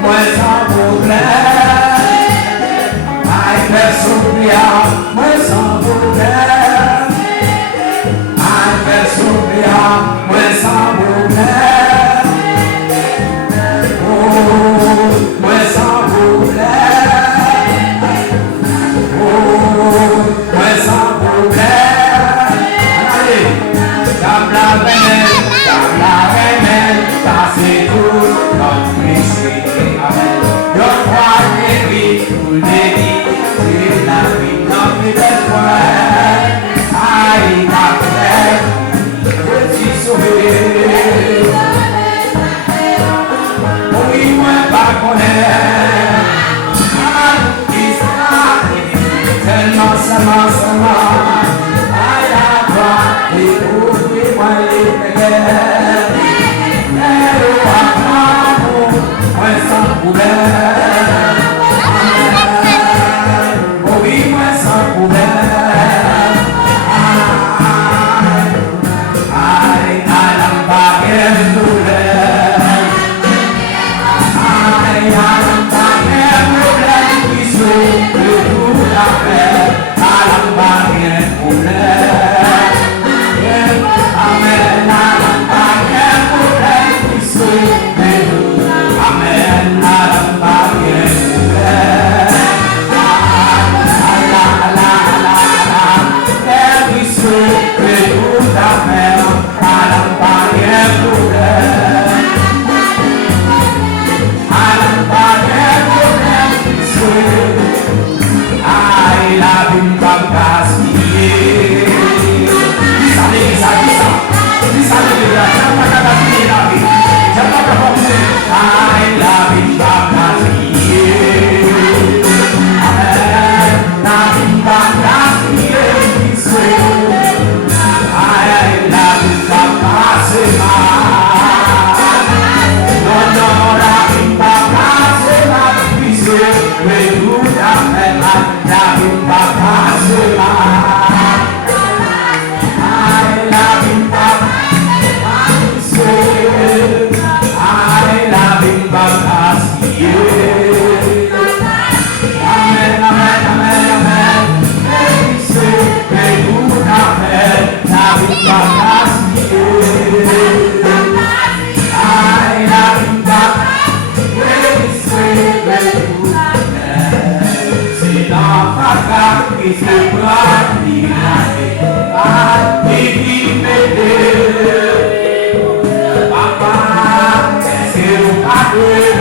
moi sans problème, souffrir, moi sans problème, souffrir, moi sans problème, moi sans problème, moi sans problème. Allez, comme la veine, ça c'est tout, notre métier. Amen. Je crois que oui, vous l'avez c'est la vie, notre espoir. Aïe, ma frère, je suis sauvé. Oui, moi, pas connaître. Tellement, seulement. Aïe, à toi, et ouvre-moi les prières. Moi sans problème, oh oui, moi sans problème, aïe, à la baguette problème, aïe, à la baguette problème, qui sauve tout la paix, à la baguette problème, amen, à la baguette problème, qui sauve. Amen, every secret would have held, I love him, Papa, c'est